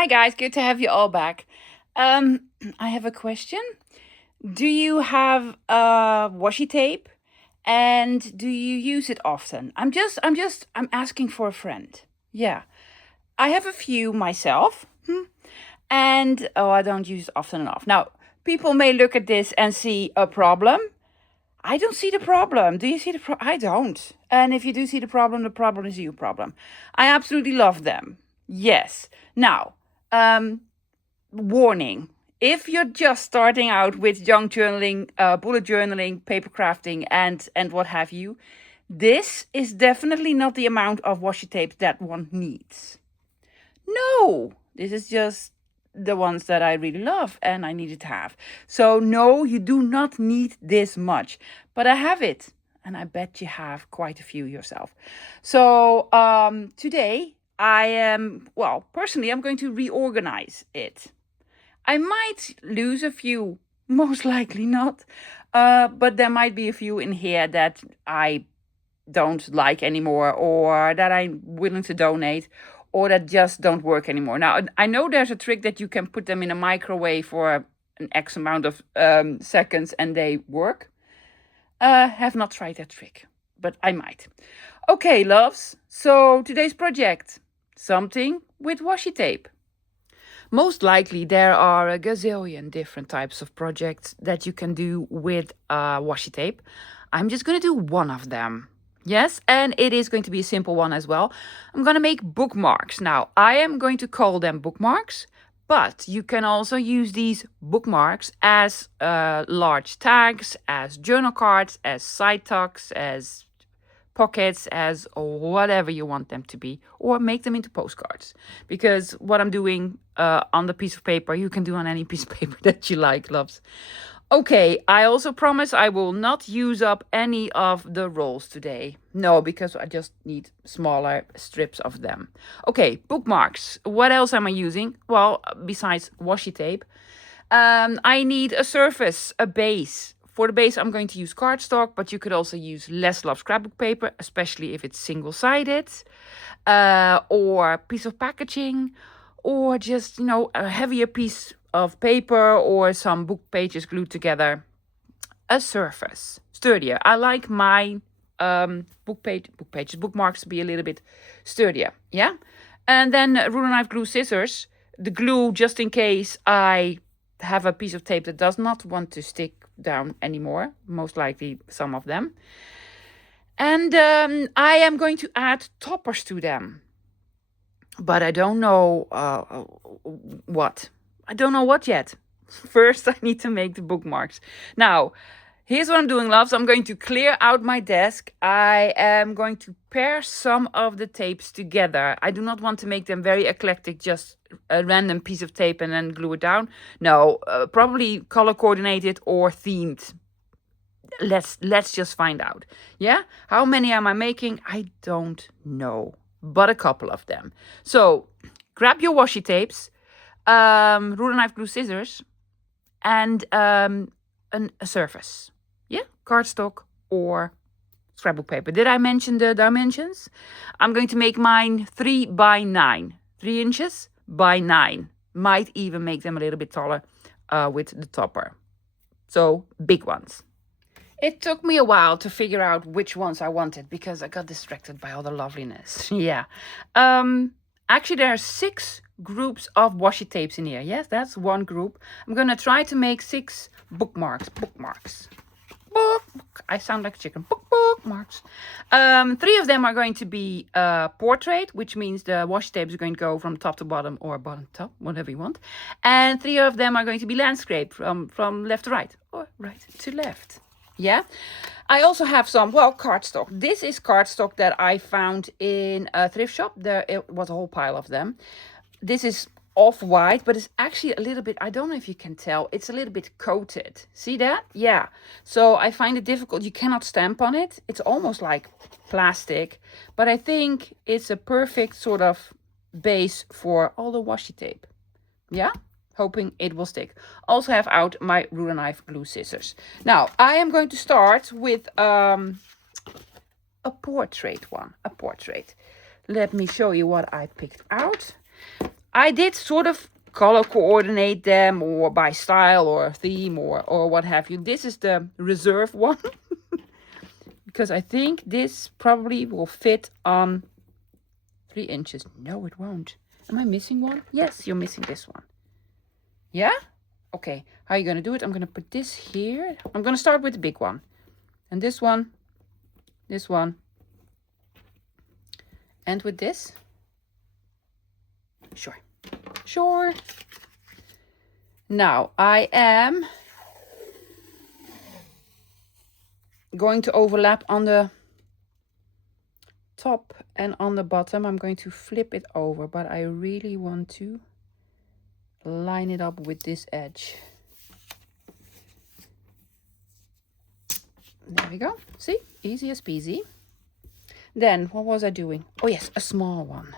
Hi guys, good to have you all back. Um, I have a question. Do you have washi tape, and do you use it often? I'm asking for a friend. Yeah, I have a few myself, and I don't use it often enough. Now, people may look at this and see a problem. I don't see the problem. Do you see the problem? I don't. And if you do see the problem is your problem. I absolutely love them. Yes. Now, um, warning. If you're just starting out with junk journaling, bullet journaling, paper crafting, and what have you, this is definitely not the amount of washi tape that one needs. No, this is just the ones that I really love and I needed to have. So no, you do not need this much, but I have it, and I bet you have quite a few yourself. So today I am, well, personally, I'm going to reorganize it. I might lose a few, most likely not. But there might be a few in here that I don't like anymore, or that I'm willing to donate, or that just don't work anymore. Now, I know there's a trick that you can put them in a microwave for an X amount of seconds and they work. Have not tried that trick, but I might. Okay, loves. So today's project, something with washi tape. Most likely, there are a gazillion different types of projects that you can do with washi tape. I'm just going to do one of them. Yes, and it is going to be a simple one as well. I'm going to make bookmarks. Now, I am going to call them bookmarks, but you can also use these bookmarks as large tags, as journal cards, as side tucks, as pockets, as whatever you want them to be, or make them into postcards. Because what I'm doing on the piece of paper, you can do on any piece of paper that you like, loves. Okay, I also promise I will not use up any of the rolls today. No, because I just need smaller strips of them. Okay, bookmarks. What else am I using? Well, besides washi tape, I need a surface, a base. For the base, I'm going to use cardstock, but you could also use less love scrapbook paper, especially if it's single-sided, or piece of packaging, or just, a heavier piece of paper or some book pages glued together. A surface, sturdier. I like my bookmarks to be a little bit sturdier, yeah? And then ruler, knife, glue, scissors. The glue, just in case I have a piece of tape that does not want to stick down anymore, most likely some of them. And I am going to add toppers to them, but I don't know what. I don't know what yet. First, I need to make the bookmarks. Now, here's what I'm doing, loves. I'm going to clear out my desk. I am going to pair some of the tapes together. I do not want to make them very eclectic, just a random piece of tape and then glue it down. No, probably color coordinated or themed. Let's just find out. Yeah? How many am I making? I don't know, but a couple of them. So, grab your washi tapes, ruler, knife, glue, scissors, and a surface. Yeah, cardstock or scrapbook paper. Did I mention the dimensions? I'm going to make mine 3 by 9. 3 inches by 9. Might even make them a little bit taller with the topper. So, big ones. It took me a while to figure out which ones I wanted because I got distracted by all the loveliness. Yeah. Actually, there are 6 groups of washi tapes in here. Yes, that's one group. I'm going to try to make 6 bookmarks. I sound like a chicken. Bookmarks. 3 of them are going to be portrait, which means the washi tape is going to go from top to bottom or bottom to top, whatever you want. And 3 of them are going to be landscape from left to right or right to left. Yeah, I also have some, cardstock. This is cardstock that I found in a thrift shop. It was a whole pile of them. This is off-white, but it's actually a little bit, I don't know if you can tell, it's a little bit coated. See that? Yeah. So I find it difficult. You cannot stamp on it. It's almost like plastic, but I think it's a perfect sort of base for all the washi tape. Yeah? Hoping it will stick. Also have out my ruler, knife, glue, scissors. Now, I am going to start with a portrait one. A portrait. Let me show you what I picked out. I did sort of color coordinate them, or by style or theme, or what have you. This is the reserve one. Because I think this probably will fit on 3 inches. No, it won't. Am I missing one? Yes, you're missing this one. Yeah? Okay, how are you going to do it? I'm going to put this here. I'm going to start with the big one. And this one. And with this. Sure. Now, I am going to overlap on the top and on the bottom. I'm going to flip it over, but I really want to line it up with this edge. There we go. See? Easy as peasy. Then, what was I doing? Oh yes, a small one.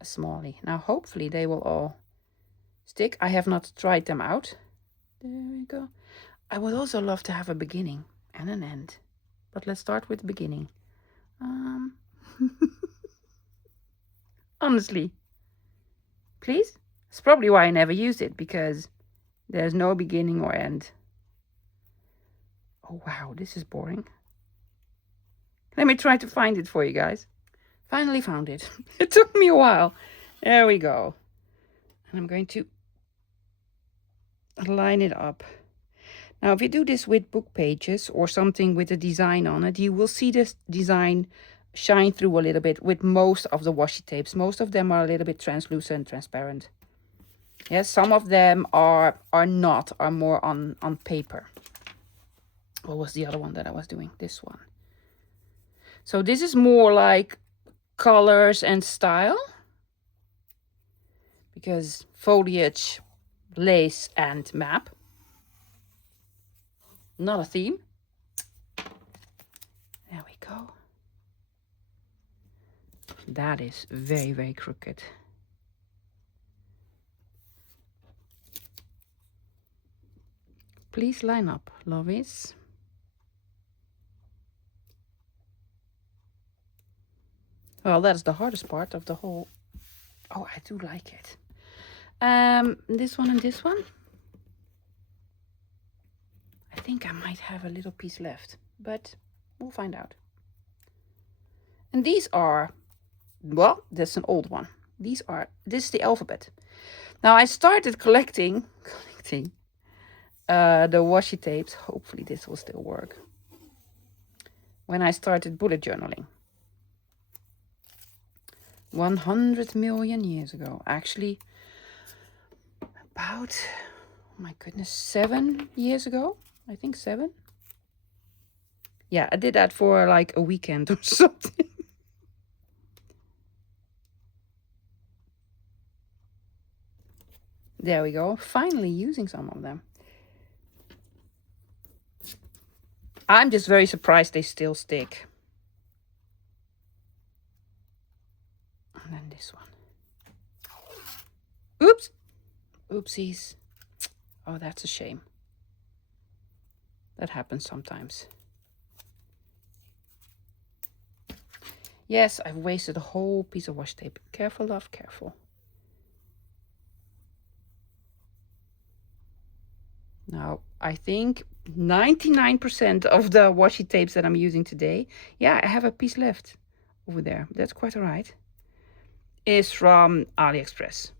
A smallie. Now, hopefully they will all stick. I have not tried them out. There we go. I would also love to have a beginning and an end. But let's start with the beginning. Honestly. Please? That's probably why I never used it, because there's no beginning or end. Oh wow, this is boring. Let me try to find it for you guys. Finally found it. It took me a while. There we go. And I'm going to line it up. Now, if you do this with book pages or something with a design on it, you will see this design shine through a little bit with most of the washi tapes. Most of them are a little bit translucent, transparent. Yes, some of them are not, are more on paper. What was the other one that I was doing? This one. So this is more like colors and style, because foliage, lace and map. Not a theme. There we go. That is very, very crooked. Please line up, lovies. Well, that's the hardest part of the whole. Oh, I do like it. This one and this one. I think I might have a little piece left, but we'll find out. And these are, well, that's an old one. This is the alphabet. Now I started collecting the washi tapes. Hopefully this will still work. When I started bullet journaling. 100 million years ago. Actually, about, oh my goodness, 7 years ago. I think 7. Yeah, I did that for like a weekend or something. There we go. Finally using some of them. I'm just very surprised they still stick. And then this one. Oops. Oopsies. Oh, that's a shame. That happens sometimes. Yes, I've wasted a whole piece of washi tape. Careful, love, careful. Now, I think 99% of the washi tapes that I'm using today, yeah, I have a piece left over there. That's quite all right. Is from AliExpress.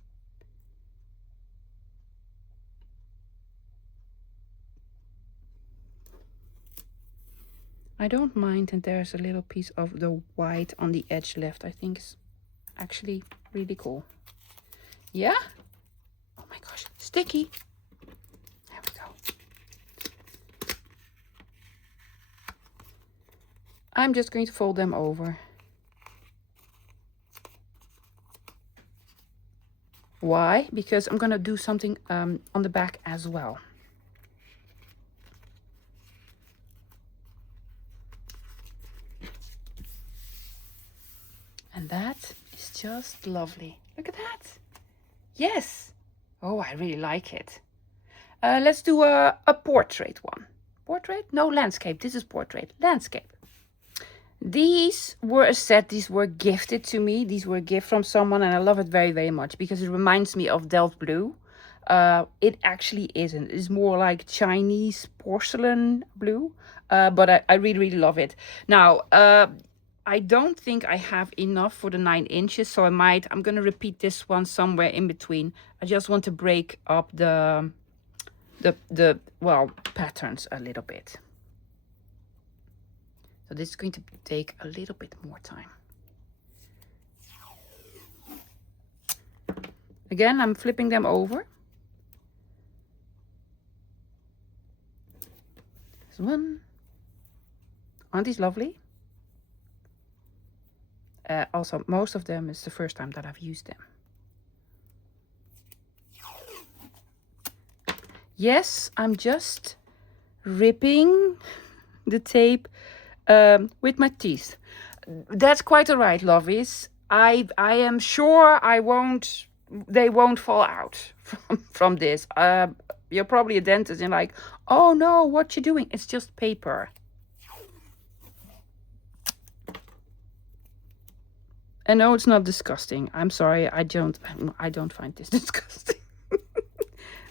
I don't mind, and there's a little piece of the white on the edge left. I think it's actually really cool. Yeah? Oh my gosh, sticky. There we go. I'm just going to fold them over. Why? Because I'm going to do something on the back as well. And that is just lovely. Look at that. Yes. Oh, I really like it. Let's do a portrait one. Portrait? No, landscape. This is portrait. Landscape. These were a set. These were gifted to me. These were a gift from someone, and I love it very, very much because it reminds me of Delft blue. It actually isn't. It's more like Chinese porcelain blue, but I really, really love it. Now, I don't think I have enough for the 9 inches, so I'm gonna repeat this one somewhere in between. I just want to break up the well, patterns a little bit. So this is going to take a little bit more time. Again, I'm flipping them over. This one. Aren't these lovely? Also, most of them is the first time that I've used them. Yes, I'm just ripping the tape with my teeth. That's quite all right, lovies. I am sure they won't fall out from this. You're probably a dentist and like, oh no, what you doing? It's just paper. And no, it's not disgusting. I'm sorry, I don't find this disgusting.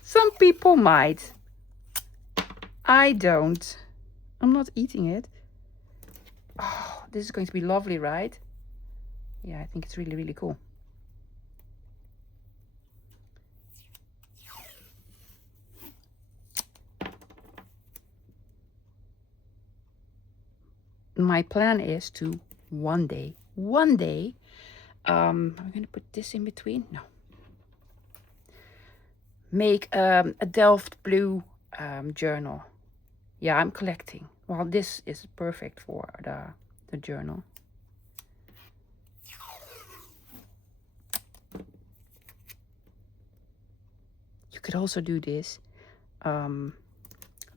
Some people might. I don't. I'm not eating it. Oh, this is going to be lovely, right? Yeah, I think it's really, really cool. My plan is to one day, I'm going to put this in between. No. Make a Delft blue journal. Yeah, I'm collecting. Well, this is perfect for the journal. You could also do this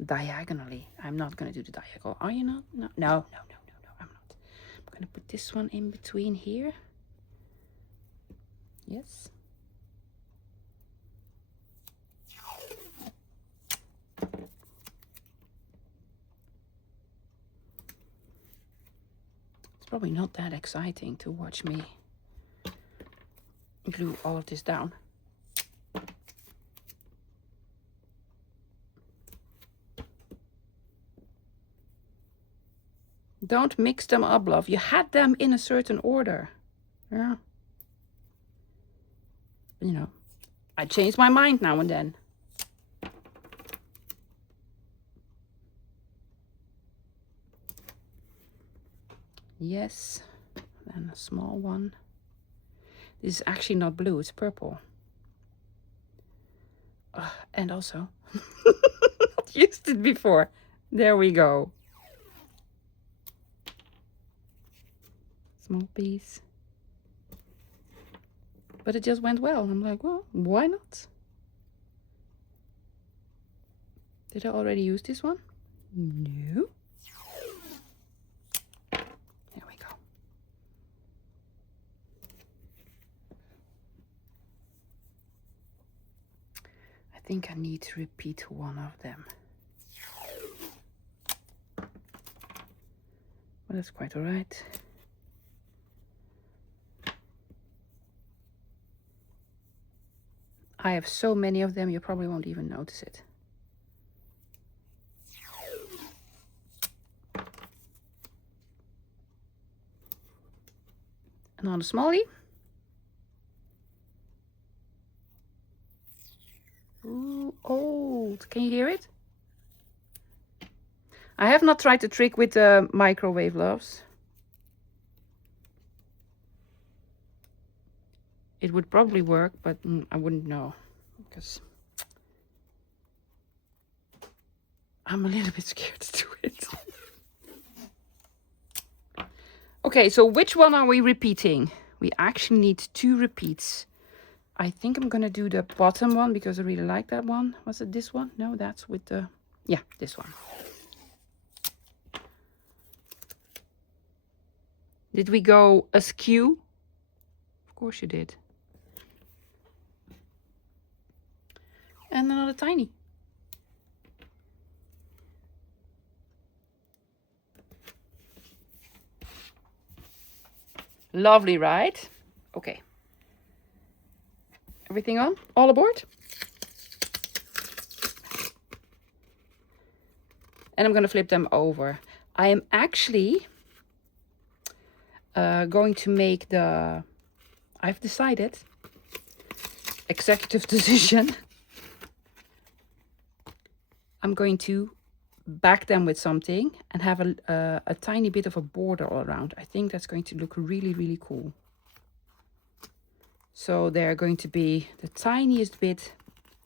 diagonally. I'm not going to do the diagonal. Are you not? No, I'm not. I'm going to put this one in between here. Yes. It's probably not that exciting to watch me glue all of this down. Don't mix them up, love. You had them in a certain order. Yeah. You know, I change my mind now and then. Yes. Then a small one. This is actually not blue, it's purple. And also, not used it before. There we go. Small piece. But it just went well. I'm like, well, why not? Did I already use this one? No. There we go. I think I need to repeat one of them. Well, that's quite all right. I have so many of them, you probably won't even notice it. Another smallie. Ooh, old. Can you hear it? I have not tried the trick with the microwave, loves. It would probably work, but I wouldn't know because I'm a little bit scared to do it. Okay, so which one are we repeating? We actually need 2 repeats. I think I'm gonna do the bottom one because I really like that one. Was it this one? No, that's with the, yeah, this one. Did we go askew? Of course you did. And another tiny. Lovely, right? Okay. Everything on? All aboard? And I'm going to flip them over. I am actually going to make the... I've decided. Executive decision. I'm going to back them with something and have a tiny bit of a border all around. I think that's going to look really, really cool. So they're going to be the tiniest bit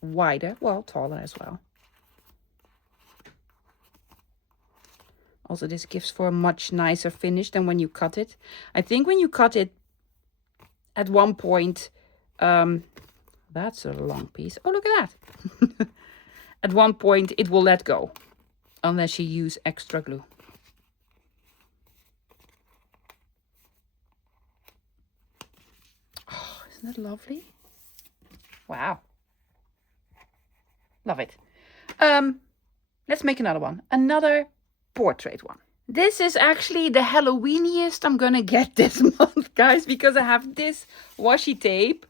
wider, well, taller as well. Also, this gives for a much nicer finish than when you cut it. I think when you cut it at one point, that's a long piece. Oh, look at that. At one point, it will let go unless you use extra glue. Oh, isn't that lovely? Wow. Love it. Let's make another one. Another portrait one. This is actually the Halloweeniest I'm gonna get this month, guys, because I have this washi tape.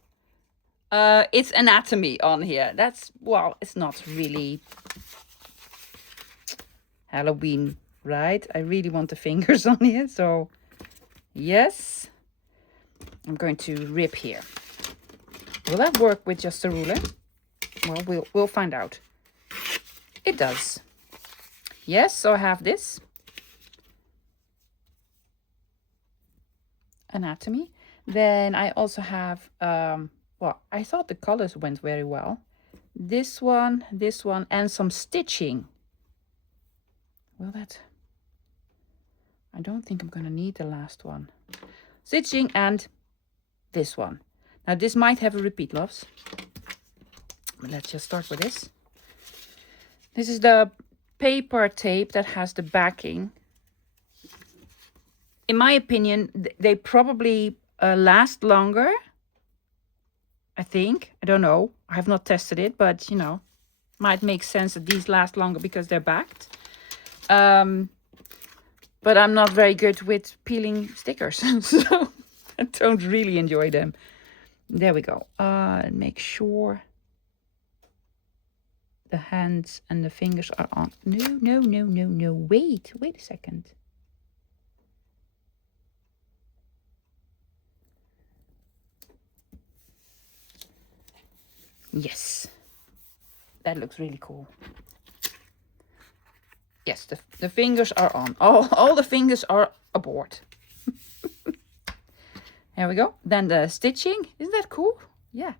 It's anatomy on here. That's, well, it's not really Halloween, right? I really want the fingers on here, so yes. I'm going to rip here. Will that work with just a ruler? Well, we'll find out. It does. Yes, so I have this. Anatomy. Then I also have, well, I thought the colors went very well. This one, and some stitching. Well, I don't think I'm going to need the last one. Stitching and this one. Now, this might have a repeat, loves. But let's just start with this. This is the paper tape that has the backing. In my opinion, they probably last longer. I think. I don't know. I have not tested it, but, you know, might make sense that these last longer because they're backed. But I'm not very good with peeling stickers, so I don't really enjoy them. There we go. Make sure the hands and the fingers are on. No. Wait a second. Yes. That looks really cool. Yes, the fingers are on. All the fingers are aboard. There we go. Then the stitching. Isn't that cool? Yeah.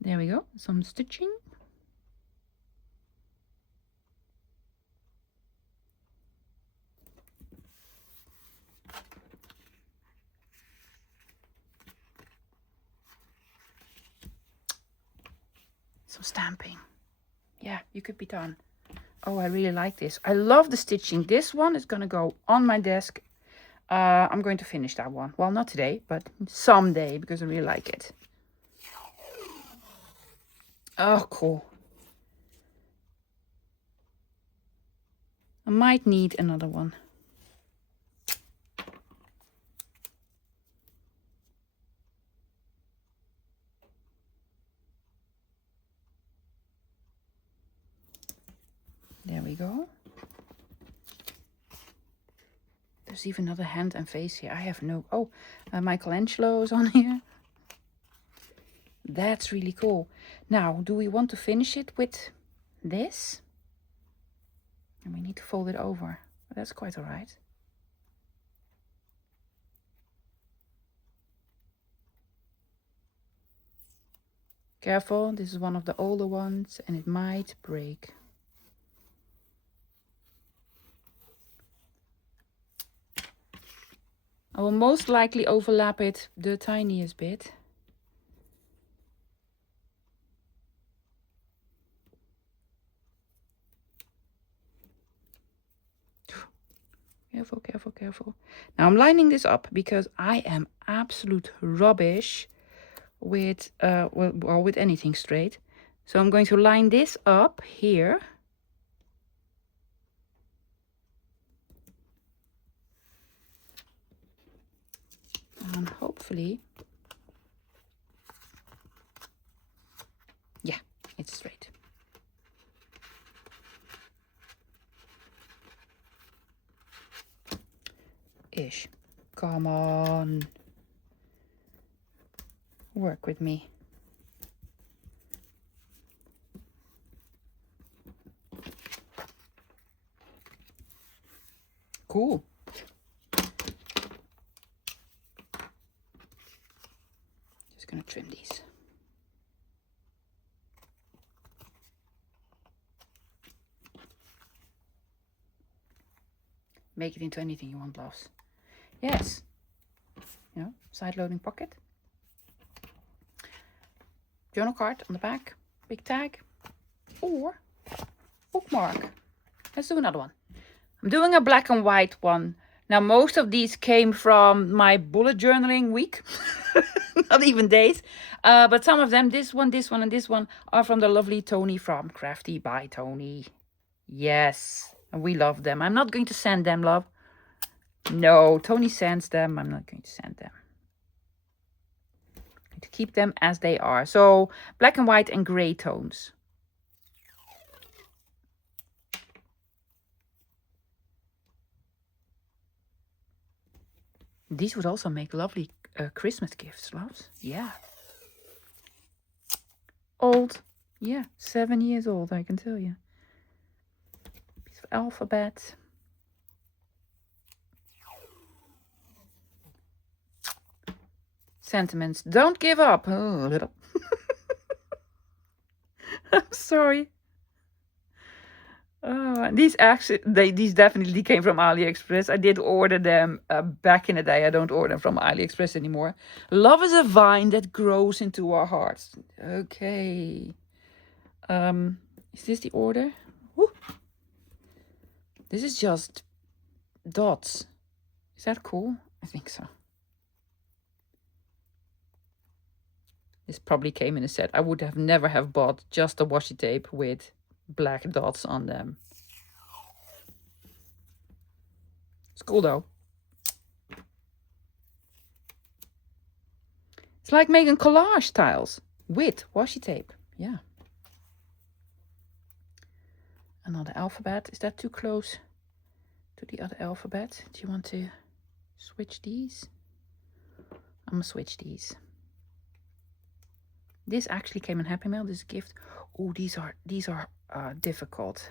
There we go. Some stitching. Some stamping. Yeah, you could be done. Oh, I really like this. I love the stitching. This one is going to go on my desk. I'm going to finish that one. Well, not today, but someday because I really like it. Oh, cool. I might need another one. There we go. There's even another hand and face here. I have no... Oh, Michelangelo's on here. That's really cool. Now, do we want to finish it with this? And we need to fold it over. That's quite all right. Careful, this is one of the older ones and it might break. I will most likely overlap it the tiniest bit. Careful. Now I'm lining this up because I am absolute rubbish with with anything straight. So I'm going to line this up here. And hopefully, yeah, it's straight. Ish. Come on. Work with me. Cool. Just gonna trim these. Make it into anything you want, loves. Yes. You know, side loading pocket. Journal card on the back. Big tag. Or bookmark. Let's do another one. I'm doing a black and white one. Now, most of these came from my bullet journaling week. Not even days. But some of them, this one, and this one, are from the lovely Tony from Crafty by Tony. Yes. And we love them. I'm not going to send them, love. No, Tony sends them. I'm not going to send them. I'm going to keep them as they are. So, black and white and gray tones. These would also make lovely Christmas gifts, loves. Yeah. Old. Yeah, 7 years old, I can tell you. Piece of alphabet. Sentiments. Don't give up. Oh, a little. I'm sorry. These definitely came from AliExpress. I did order them back in the day. I don't order them from AliExpress anymore. Love is a vine that grows into our hearts. Okay. Is this the order? Woo. This is just dots. Is that cool? I think so. This probably came in a set. I would have never have bought just a washi tape with black dots on them. It's cool though. It's like making collage tiles with washi tape. Yeah. Another alphabet. Is that too close to the other alphabet? Do you want to switch these? I'm gonna switch these. This actually came in Happy Mail. This is a gift. Oh, these are difficult.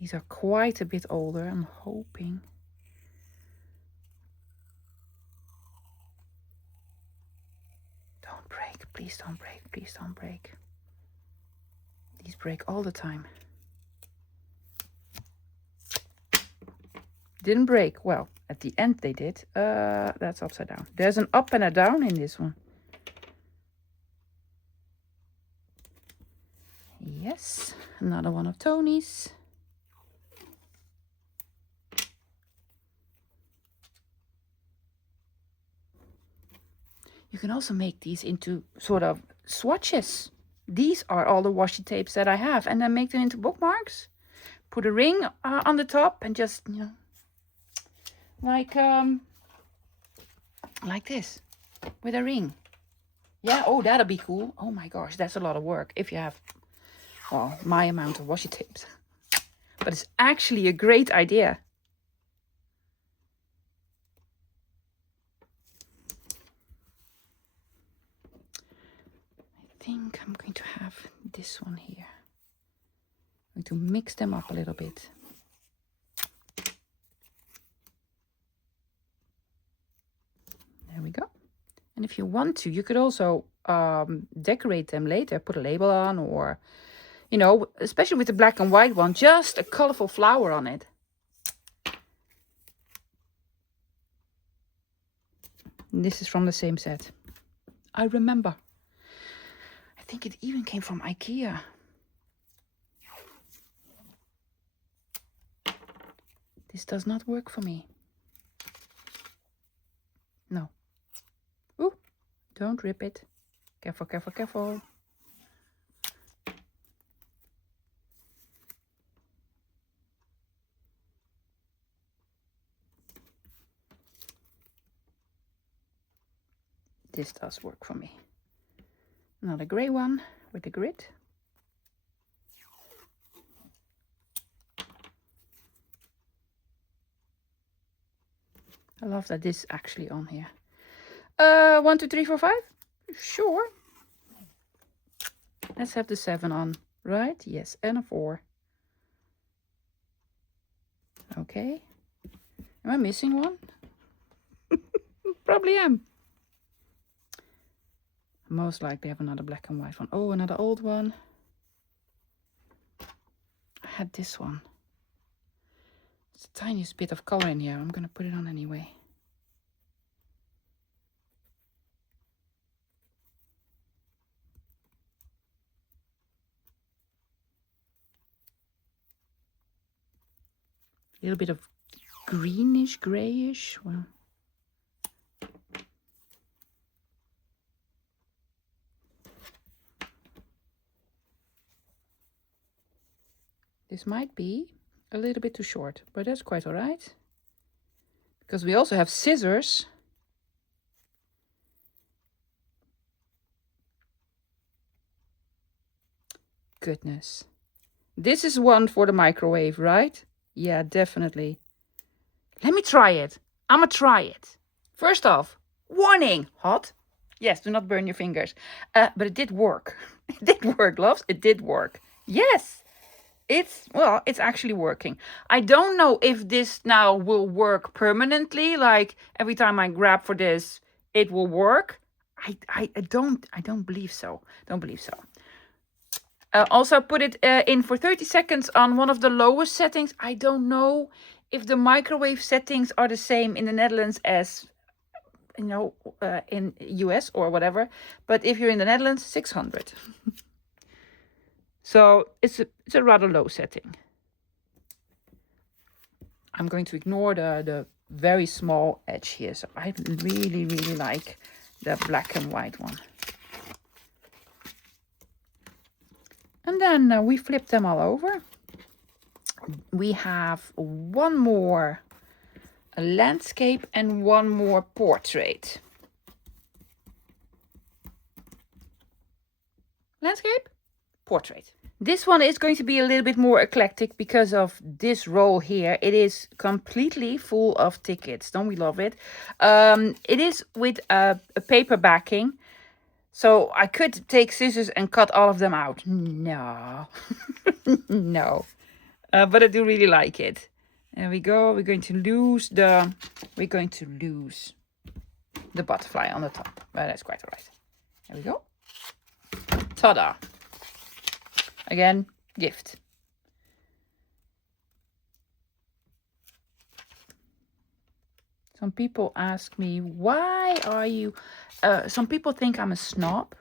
These are quite a bit older. I'm hoping. Don't break. Please don't break. Please don't break. These break all the time. Didn't break. Well, at the end they did. That's upside down. There's an up and a down in this one. Yes, another one of Tony's. You can also make these into sort of swatches. These are all the washi tapes that I have, and then make them into bookmarks. Put a ring on the top and just, you know, like this with a ring. Yeah, oh, that'll be cool. Oh my gosh, that's a lot of work if you have, well, my amount of washi tapes. But it's actually a great idea. I think I'm going to have this one here. I'm going to mix them up a little bit. There we go. And if you want to, you could also decorate them later, put a label on, or, you know, especially with the black and white one, just a colorful flower on it. And this is from the same set. I remember. I think it even came from IKEA. This does not work for me. No. Ooh, don't rip it. Careful, careful, careful. this does work for me. Another gray one with the grid. I love that this is actually on here. 1, 2, 3, 4, 5. Sure. Let's have the 7 on, right? Yes, and a 4. Okay. Am I missing one? Probably am. Most likely have another black and white one. Oh, another old one. I had this one. It's the tiniest bit of color in here. I'm gonna put it on anyway. A little bit of greenish, grayish. Well, this might be a little bit too short, but that's quite all right. Because we also have scissors. Goodness. This is one for the microwave, right? Yeah, definitely. Let me try it. I'm gonna try it. First off, warning, hot. Yes, do not burn your fingers. But it did work. It did work, loves. It did work. Yes. It's actually working. I don't know if this now will work permanently. Like every time I grab for this, it will work. I don't believe so. Don't believe so. Also put it in for 30 seconds on one of the lowest settings. I don't know if the microwave settings are the same in the Netherlands as, you know, in US or whatever. But if you're in the Netherlands, 600. So it's a rather low setting. I'm going to ignore the very small edge here. So I really, really like the black and white one. And then we flip them all over. We have one more landscape and one more portrait. Landscape, portrait. This one is going to be a little bit more eclectic because of this roll here. It is completely full of tickets. Don't we love it? It is with a paper backing. So I could take scissors and cut all of them out. No. No. But I do really like it. There we go. We're going to lose the butterfly on the top. But that's quite all right. There we go. Ta-da. Again, gift. Some people ask me, why are you... some people think I'm a snob,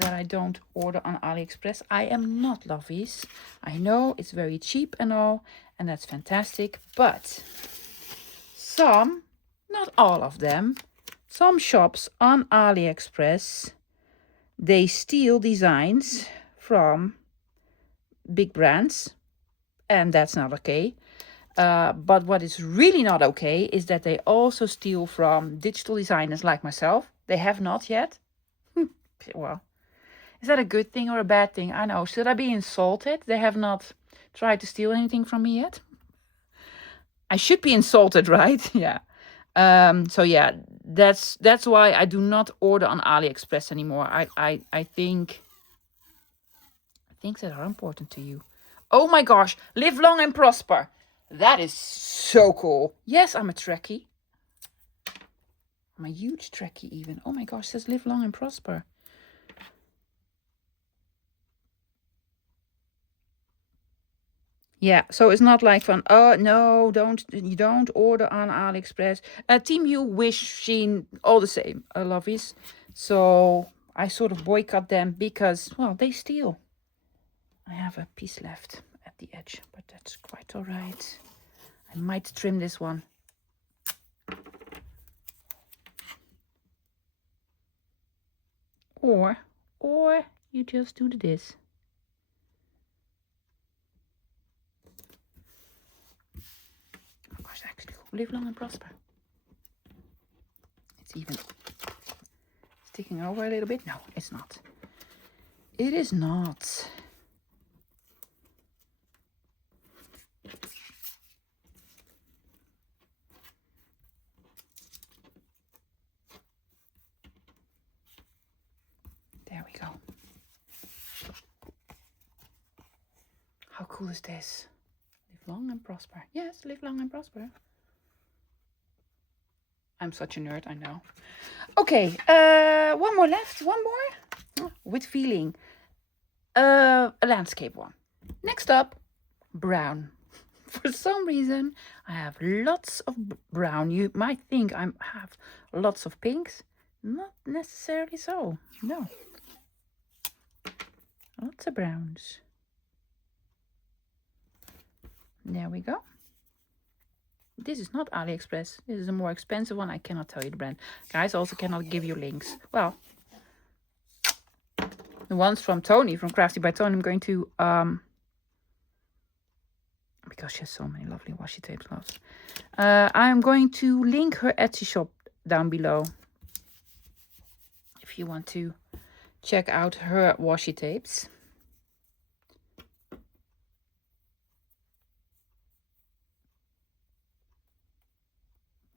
that I don't order on AliExpress. I am not, lovies. I know it's very cheap and all, and that's fantastic. But some, not all of them, some shops on AliExpress, they steal designs from big brands, and that's not okay. But what is really not okay is that they also steal from digital designers like myself. They have not yet. Well, is that a good thing or a bad thing? I know. Should I be insulted? They have not tried to steal anything from me yet. I should be insulted, right? Yeah. So yeah, that's why I do not order on AliExpress anymore. I think things that are important to you. Oh my gosh, live long and prosper. That is so cool. Yes, I'm a Trekkie. I'm a huge Trekkie even. Oh my gosh, it says live long and prosper. Yeah, so it's not like from, oh no, you don't order on AliExpress. Team You, Wish, Shein, all the same, lovies. So I sort of boycott them because, well, they steal. I have a piece left at the edge, but that's quite all right. I might trim this one. Or you just do this. Oh gosh, actually, live long and prosper. It's sticking over a little bit. No, it's not. It is not. There we go. How cool is this? Live long and prosper. Yes, live long and prosper. I'm such a nerd, I know. Okay, one more left. One more. With feeling. A landscape one. Next up, brown. For some reason, I have lots of brown. You might think I have lots of pinks. Not necessarily so. No. Lots of browns. There we go. This is not AliExpress. This is a more expensive one. I cannot tell you the brand. Guys, also cannot give you links. Well, the ones from Tony, from Crafty by Tony, I'm going to, because she has so many lovely washi tape gloves. I'm going to link her Etsy shop down below. If you want to check out her washi tapes.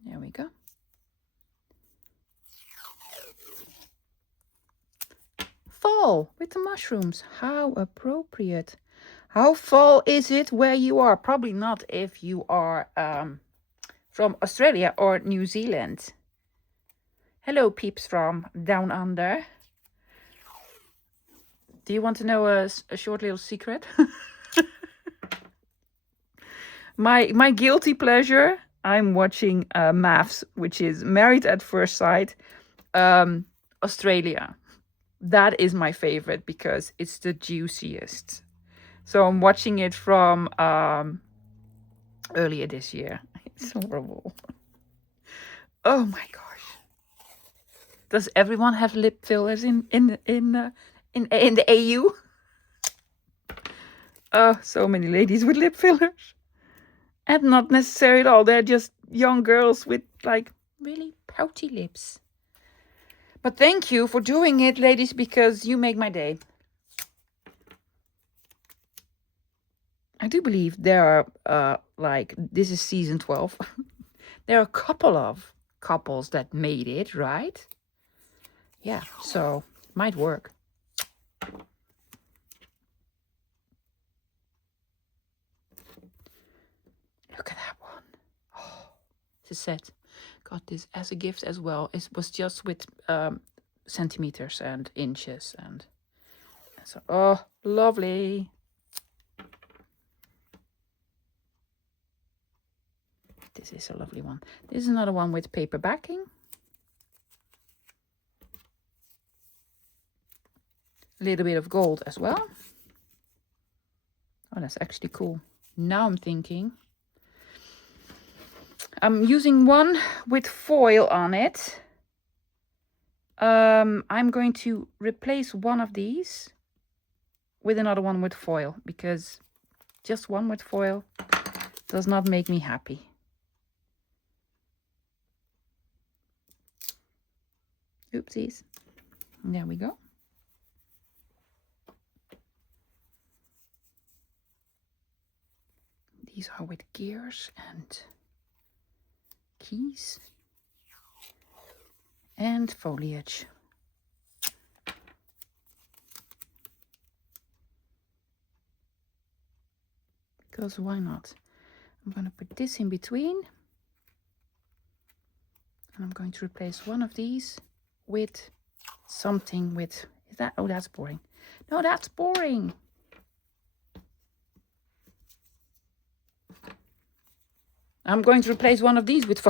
There we go. Fall with the mushrooms. How appropriate. How fall is it where you are? Probably not if you are from Australia or New Zealand. Hello, peeps from down under. Do you want to know a short little secret? My guilty pleasure, I'm watching MAFS, which is Married at First Sight, Australia. That is my favorite because it's the juiciest. So I'm watching it from earlier this year. It's horrible. Oh my gosh. Does everyone have lip fillers in the AU? Oh, so many ladies with lip fillers. And not necessary at all. They're just young girls with like really pouty lips. But thank you for doing it, ladies, because you make my day. I do believe there are, like, this is season 12. There are a couple of couples that made it, right? Yeah, so might work. Look at that one. Oh, it's a set. Got this as a gift as well. It was just with centimeters and inches and so. Oh, lovely. This is a lovely one. This is another one with paper backing. A little bit of gold as well. Oh, that's actually cool. Now I'm thinking. I'm using one with foil on it. I'm going to replace one of these with another one with foil because just one with foil does not make me happy. Oopsies. There we go. These are with gears and keys and foliage. Because why not? I'm going to put this in between. And I'm going to replace one of these with something with... Is that... Oh, that's boring. No, that's boring. I'm going to replace one of these with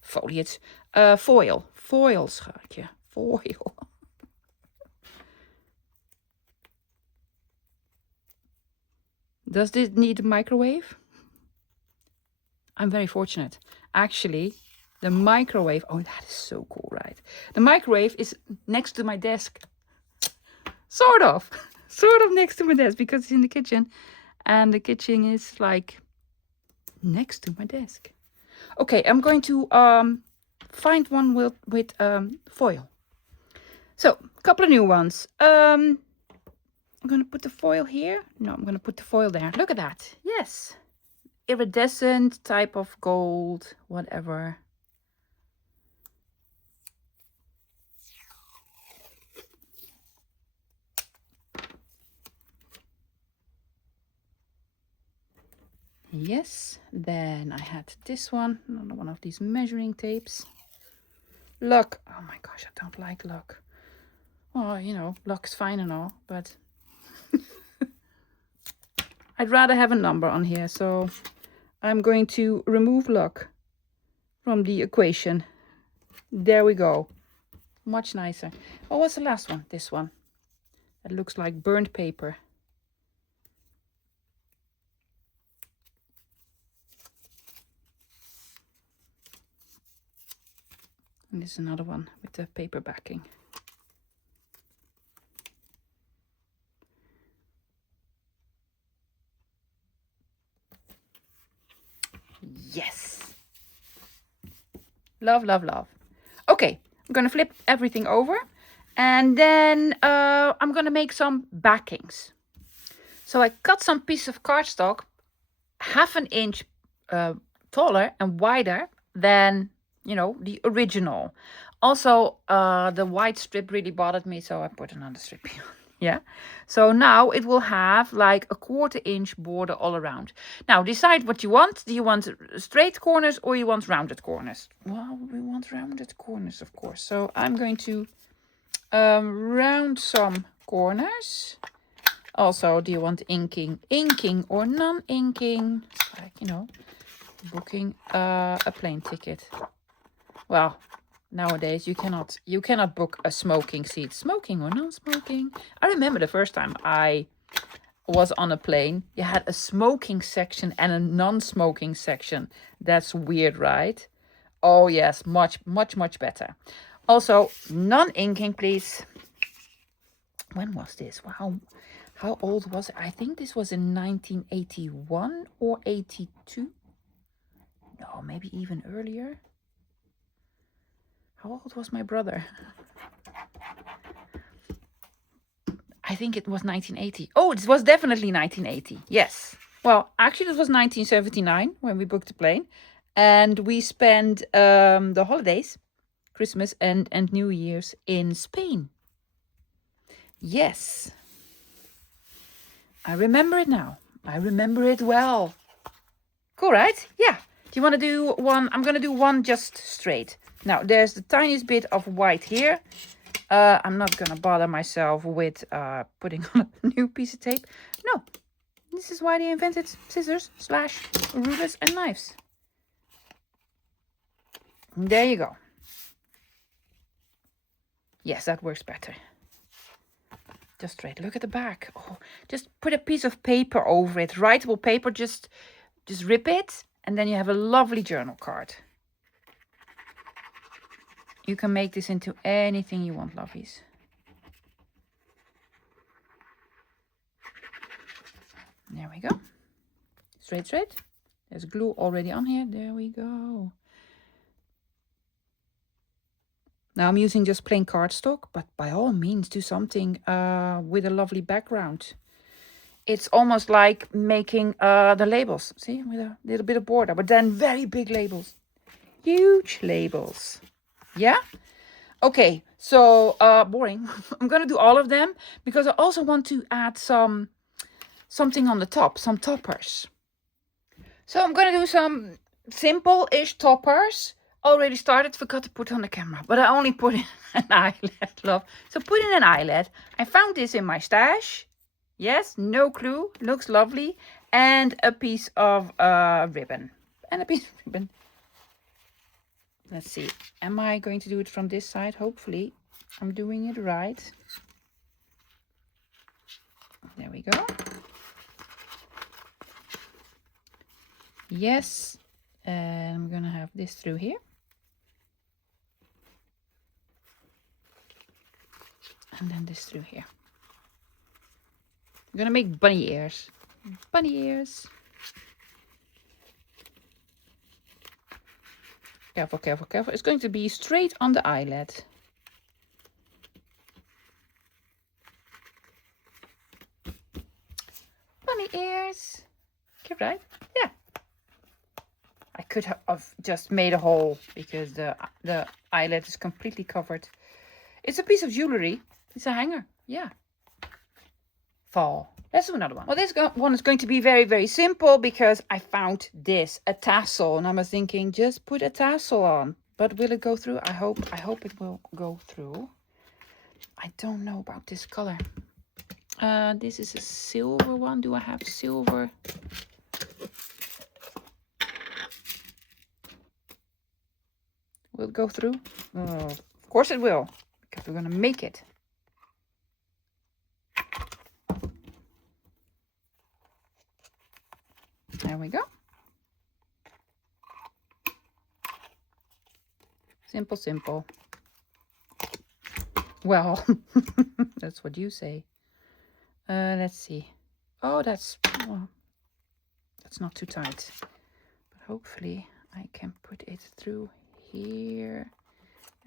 foliage. Foil. Foil, schatje. Foil. Does this need a microwave? I'm very fortunate. Actually, the microwave... Oh, that is so cool, right? The microwave is next to my desk. Sort of. Sort of next to my desk because it's in the kitchen. And the kitchen is like... next to my desk. Okay, I'm going to find one with foil. So, a couple of new ones. I'm going to put the foil here. No, I'm going to put the foil there. Look at that. Yes. Iridescent type of gold, whatever. Yes. Then I had this one. Another one of these measuring tapes. Look. Oh my gosh, I don't like luck. Well, you know, luck's fine and all, but I'd rather have a number on here. So I'm going to remove luck from the equation. There we go. Much nicer. Oh, what's the last one? This one. It looks like burnt paper. And this is another one with the paper backing. Yes. Love, love, love. Okay, I'm going to flip everything over. And then I'm going to make some backings. So I cut some piece of cardstock 1/2 inch taller and wider than, you know, the original. Also, the white strip really bothered me, so I put another strip here. Yeah. So now it will have like a 1/4 inch border all around. Now decide what you want. Do you want straight corners or you want rounded corners? Well, we want rounded corners, of course. So I'm going to round some corners. Also, do you want inking or non-inking? Like, you know, booking a plane ticket. Well, nowadays you cannot book a smoking seat. Smoking or non-smoking. I remember the first time I was on a plane, you had a smoking section and a non-smoking section. That's weird, right? Oh yes, much better. Also, non-inking, please. When was this? Wow. How old was it? I think this was in 1981 or 82. No, maybe even earlier. How old was my brother? I think it was 1980. Oh, it was definitely 1980. Yes. Well, actually, it was 1979 when we booked the plane. And we spent the holidays, Christmas and New Year's in Spain. Yes. I remember it now. I remember it well. Cool, right? Yeah. Do you want to do one? I'm going to do one just straight. Now, there's the tiniest bit of white here. I'm not going to bother myself with putting on a new piece of tape. No. This is why they invented scissors, rulers, and knives. There you go. Yes, that works better. Just straight. Look at the back. Oh, just put a piece of paper over it. Writable paper. Just rip it. And then you have a lovely journal card. You can make this into anything you want, lovies. There we go. Straight. There's glue already on here. There we go. Now I'm using just plain cardstock, but by all means do something with a lovely background. It's almost like making the labels, see, with a little bit of border, but then very big labels, huge labels. Yeah. Okay. So boring. I'm gonna do all of them because I also want to add something on the top, some toppers. So I'm gonna do some simple-ish toppers. Already started, forgot to put on the camera, but I only put in an eyelet, love. So put in an eyelet. I found this in my stash. Yes, no clue. Looks lovely. And a piece of ribbon. Let's see. Am I going to do it from this side? Hopefully, I'm doing it right. There we go. Yes. And I'm going to have this through here. And then this through here. I'm going to make bunny ears. Bunny ears. Careful. It's going to be straight on the eyelet. bunny ears. Okay, right? Yeah. I could have just made a hole because the eyelet is completely covered. It's a piece of jewelry. It's a hanger. Yeah. Fall. Let's do another one. Well, this one is going to be very, very simple because I found this, a tassel. And I was thinking, just put a tassel on. But will it go through? I hope it will go through. I don't know about this color. This is a silver one. Do I have silver? Will it go through? Oh, of course it will, because we're going to make it. There we go. Simple, simple. Well, that's what you say. Let's see. Oh, that's not too tight. But hopefully I can put it through here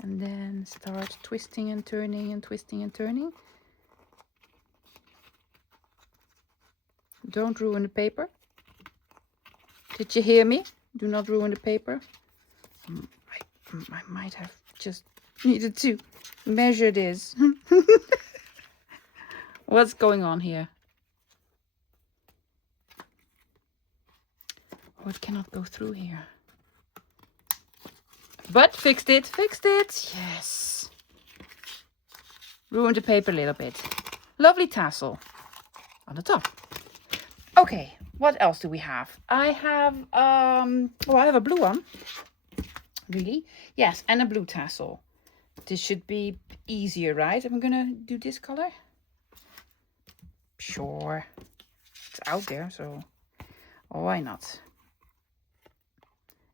and then start twisting and turning and twisting and turning. Don't ruin the paper. Did you hear me? Do not ruin the paper. I might have just needed to measure this. What's going on here? Oh, it cannot go through here. But fixed it, yes. Ruined the paper a little bit. Lovely tassel on the top. Okay, what else do we have? I have, I have a blue one. Really? Yes, and a blue tassel. This should be easier, right? I'm gonna do this color. Sure. It's out there, so why not?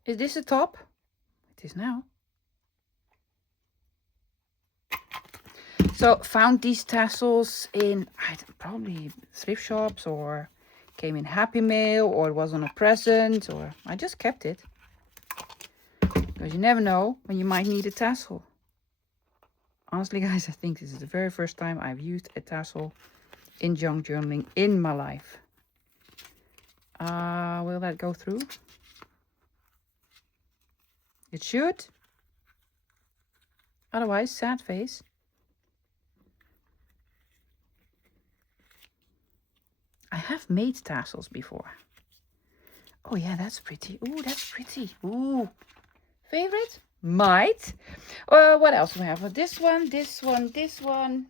Is this the top? It is now. So found these tassels in probably thrift shops, or came in Happy Mail, or it was on a present, or I just kept it. Because you never know when you might need a tassel. Honestly, guys, I think this is the very first time I've used a tassel in junk journaling in my life. Will that go through? It should. Otherwise, sad face. I have made tassels before. Oh yeah, that's pretty. Ooh, that's pretty. Ooh. Favorite? Might. What else do we have? This one, this one, this one.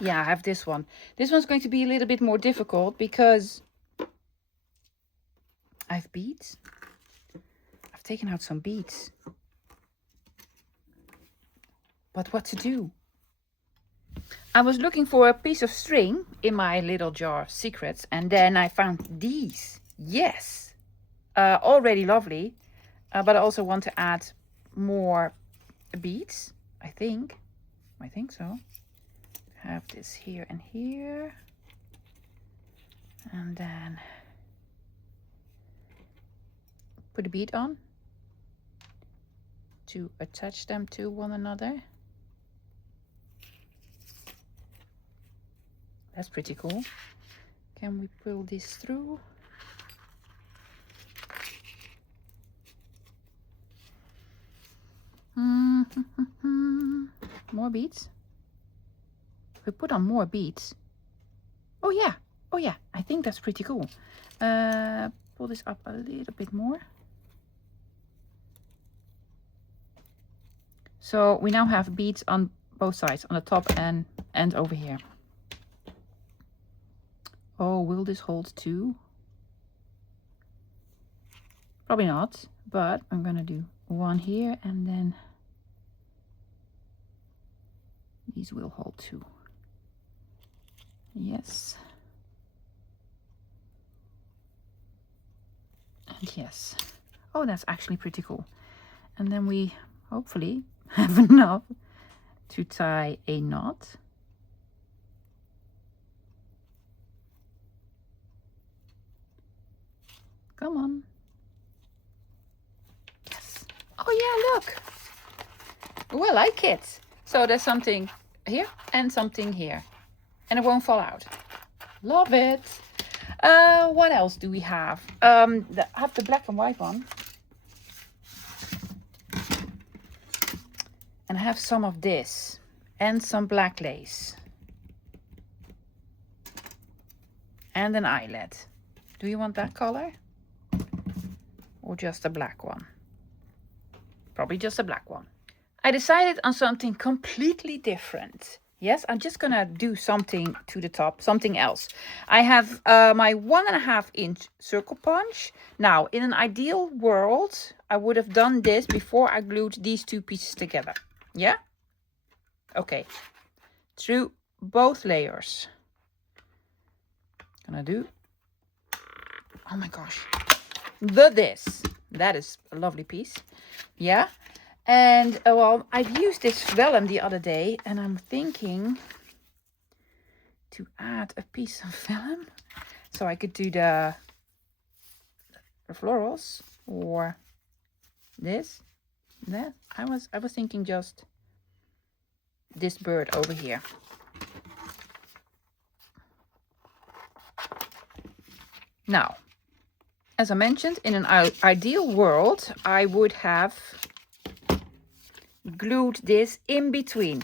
Yeah, I have this one. This one's going to be a little bit more difficult because I have beads. I've taken out some beads. But what to do? I was looking for a piece of string in my little jar of secrets, and then I found these. Yes. Already lovely. But I also want to add more beads, I think. I think so. Have this here and here. And then put a bead on to attach them to one another. That's pretty cool. Can we pull this through? More beads. If we put on more beads. Oh yeah, I think that's pretty cool. Pull this up a little bit more. So we now have beads on both sides, on the top and over here. Oh, will this hold too? Probably not, but I'm gonna do one here, and then these will hold too. Yes. And yes. Oh, that's actually pretty cool. And then we hopefully have enough to tie a knot. Come on. Yes. Oh yeah, look. Oh, I like it. So there's something here and something here. And it won't fall out. Love it. What else do we have? I have the black and white one. And I have some of this. And some black lace. And an eyelet. Do you want that color? Or just a black one? Probably just a black one. I decided on something completely different. Yes, I'm just gonna do something to the top, something else. I have my 1.5 inch circle punch. Now, in an ideal world, I would have done this before I glued these two pieces together. Yeah? Okay. Through both layers. Gonna do. Oh my gosh. This. That is a lovely piece. Yeah. And well, I've used this vellum the other day, and I'm thinking to add a piece of vellum, so I could do the florals or this. That I was thinking just this bird over here. Now, as I mentioned, in an ideal world, I would have glued this in between.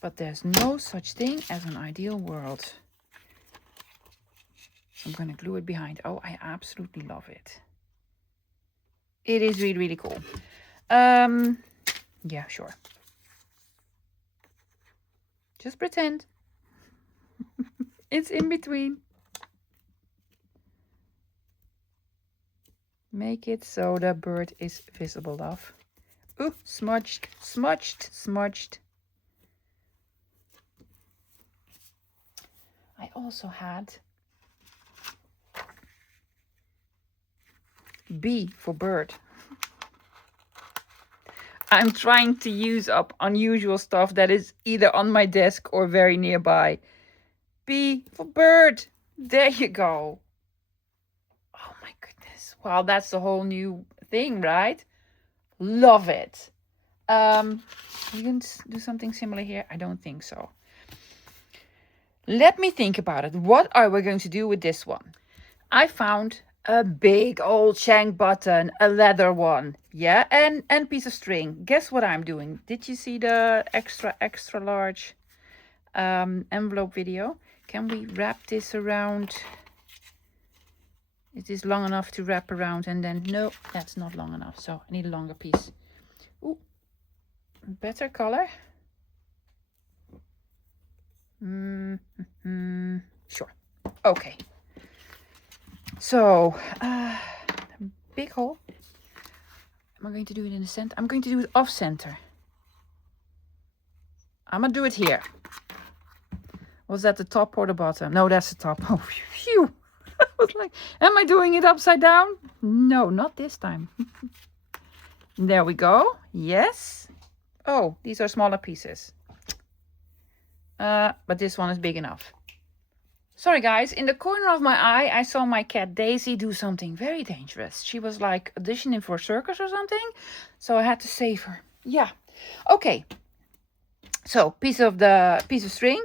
But there's no such thing as an ideal world. So I'm going to glue it behind. Oh, I absolutely love it. It is really, really cool. Yeah, sure. Just pretend. It's in between. Make it so the bird is visible, love. Ooh, smudged, smudged, smudged. I also had B for bird. I'm trying to use up unusual stuff that is either on my desk or very nearby. B for bird. There you go. Oh my goodness. Well, that's the whole new thing, right? Love it. You can do something similar here? I don't think so. Let me think about it. What are we going to do with this one? I found a big old shank button, a leather one. Yeah, and piece of string. Guess what I'm doing? Did you see the extra large envelope video? Can we wrap this around? Is this long enough to wrap around? And then, no, that's not long enough. So I need a longer piece. Ooh, better color. Sure. Okay. So, big hole. Am I going to do it in the center? I'm going to do it off center. I'm going to do it here. Was that the top or the bottom? No, that's the top. Oh, phew. I was like, am I doing it upside down? No, not this time. There we go. Yes. Oh, these are smaller pieces. But this one is big enough. Sorry guys, in the corner of my eye, I saw my cat Daisy do something very dangerous. She was like auditioning for a circus or something. So I had to save her. Yeah. Okay. So piece of string.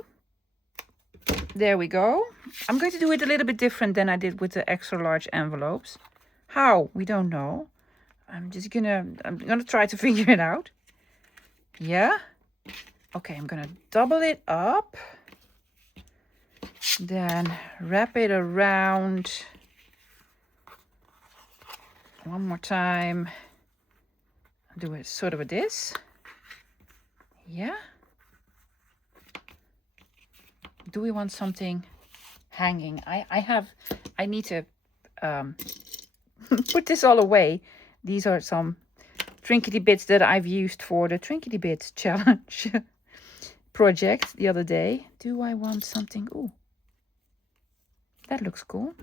There we go. I'm going to do it a little bit different than I did with the extra large envelopes. How? We don't know. I'm gonna try to figure it out. Yeah. Okay, I'm gonna double it up. Then wrap it around one more time. Do it sort of with this. Yeah. Do we want something hanging? I need to put this all away. These are some trinkety bits that I've used for the Trinkety Bits challenge project the other day. Do I want something? Ooh, that looks cool.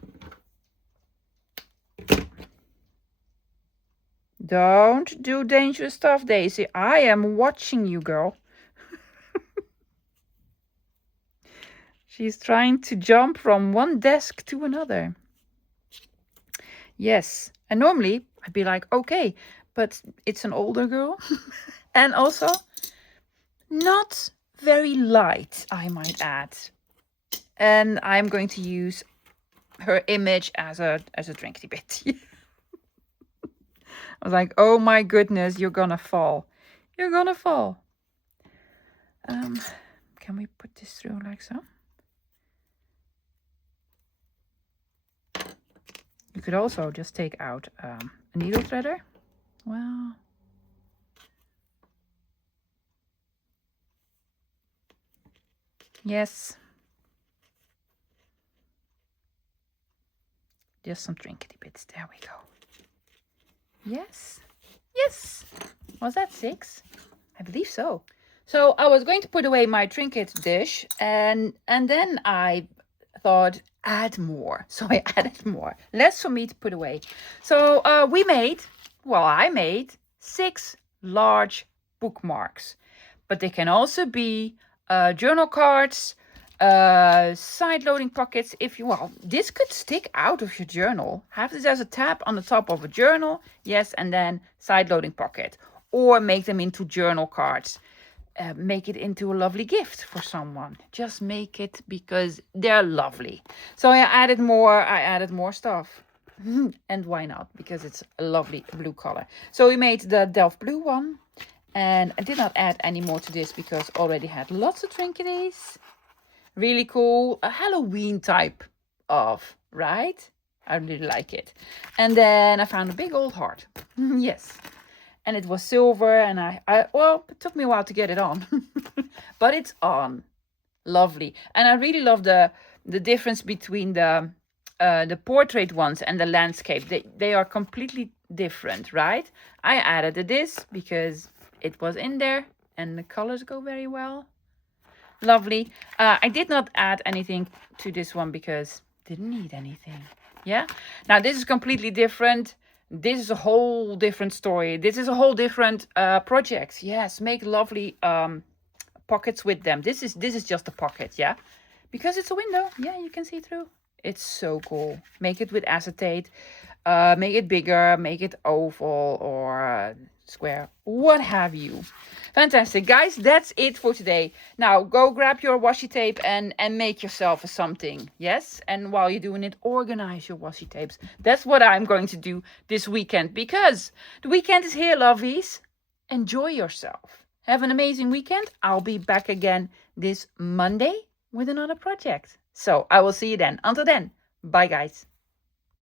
Don't do dangerous stuff, Daisy. I am watching you, girl. She's trying to jump from one desk to another. Yes. And normally I'd be like, okay, but it's an older girl. And also not very light, I might add. and I'm going to use her image as a drinky bit. I was like, oh my goodness, you're gonna fall. You're gonna fall. Can we put this through like so? You could also just take out a needle threader. Well, yes. Just some trinkety bits. There we go. Yes. Yes. Was that 6? I believe so. So I was going to put away my trinket dish, and then I thought, add more. So I added more. Less for me to put away. So I made 6 large bookmarks. But they can also be journal cards, side loading pockets. This could stick out of your journal. Have this as a tab on the top of a journal. Yes, and then side loading pocket. Or make them into journal cards. Make it into a lovely gift for someone. Just make it because they're lovely. So I added more stuff. And why not? Because it's a lovely blue color. So we made the Delft blue one. And I did not add any more to this because I already had lots of trinketies. Really cool. A Halloween type of, right? I really like it. And then I found a big old heart. Yes. And it was silver, and it took me a while to get it on. But it's on. Lovely. And I really love the difference between the portrait ones and the landscape. They are completely different, right? I added this because it was in there, and the colors go very well. Lovely. I did not add anything to this one because didn't need anything. Yeah. Now this is completely different. This is a whole different story. This is a whole different project. Yes, make lovely pockets with them. This is just a pocket, yeah, because it's a window. Yeah, you can see through. It's so cool. Make it with acetate. Make it bigger. Make it oval or square. What have you. Fantastic, guys. That's it for today. Now go grab your washi tape and make yourself something. Yes, and while you're doing it, organize your washi tapes. That's what I'm going to do this weekend because the weekend is here, lovies. Enjoy yourself. Have an amazing weekend. I'll be back again this Monday with another project. So I will see you then. Until then, bye guys.